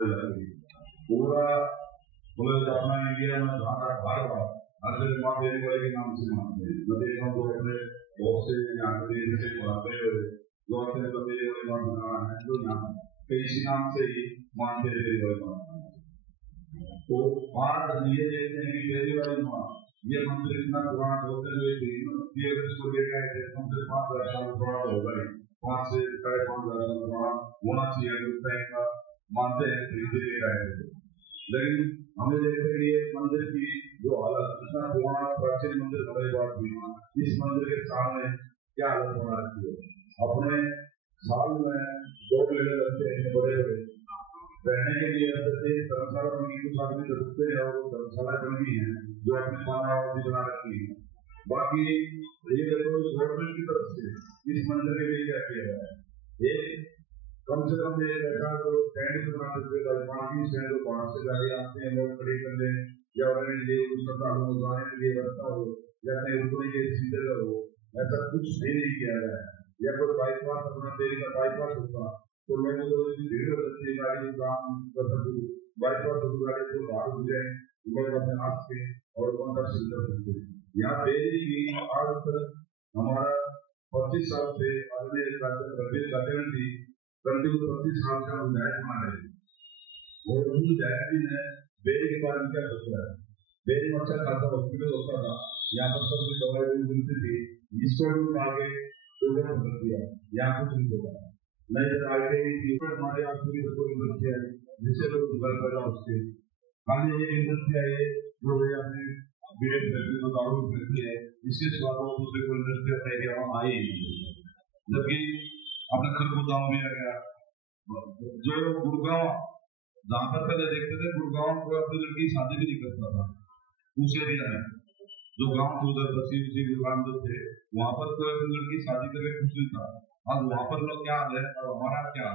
पूरा मतलब अपना इंडिया में जहाँ तक बार बार हर जगह माँ देने वाले के नाम से मानते हैं। मैं देख रहा हूँ तो अपने बहुत से यहाँ के देश से पढ़ाते हुए जो अपने देने वाले मान बनाना है जो यहाँ कई इसी नाम से ही मान देने वाले मान। तो आज ये देखते हैं कि देने वाली माँ ये मंदिर इतना पुराना होते हुए भी अगर इसको देखा है कम से 5,000 साल पुराना होगा ही 5 से 5,500 साल पुराना होना चाहिए उस टाइम का मानते हैं धीरे धीरे। लेकिन हमें देखते हैं ये मंदिर की जो हालत इतना पुराना प्राचीन मंदिर हमारे बात हुई इस मंदिर के सामने क्या हालत बना रखी है। अपने साल में 2 मेले लगते हैं बड़े बड़े रहने के लिए धर्मशाला बनी कुछ आदमी रुकते हैं और धर्मशाला बनी है जो अपने मानवादी बना रखी है। बाकी ये देखो गवर्नमेंट की तरफ से इस मंदिर के लिए क्या किया गया है एक कम से कम एक ऐसा जो कैंडिडेट बना सकते बाकी शहर बाहर से गाड़ी आते हैं लोग खड़ी कर लें या श्रद्धालुओं को जाने के लिए रास्ता हो या कहीं रुकने के लिए सीधे हो ऐसा कुछ भी नहीं किया गया है। या कोई बाईपास अपना देरी का बाईपास होता तो लोगों को भीड़ हो सकती है गाड़ी काम कर सकते बाईपास हो गाड़ी को बाहर हो जाए लोग अपने हाथ से और कॉन्ट्रैक्शन कर सकते हैं। यहाँ देरी की आज तक हमारा 25 साल से अगले राज्य थी कंटिन्यू 25 साल का विधायक बना रहे और उन विधायक जी ने बेरी के बारे में क्या सोचा है। बेरी में अच्छा खासा हॉस्पिटल होता था यहाँ पर सबकी दवाई मिलती थी इसको आगे कर दिया यहाँ कुछ नहीं होगा नहीं आगे हमारे यहाँ पूरी इंडस्ट्री आई जिससे लोग घर पैदा उसके खाली ये इंडस्ट्री आई जो अपने बीएड फैक्ट्री में दारू फैक्ट्री है इसके सिवा दूसरे कोई इंडस्ट्री अपने एरिया में आई जबकि अपने खरगोदाओं में आ गया जो गुड़गांव जहां पर पहले देखते थे गुड़गांव को अपनी लड़की शादी भी नहीं करता था उस एरिया में जो गांव उधर बसी उसी गुड़गांव जो थे वहां पर कोई अपनी लड़की शादी करके खुश नहीं था। अब वहां पर लोग क्या हाल है और हमारा क्या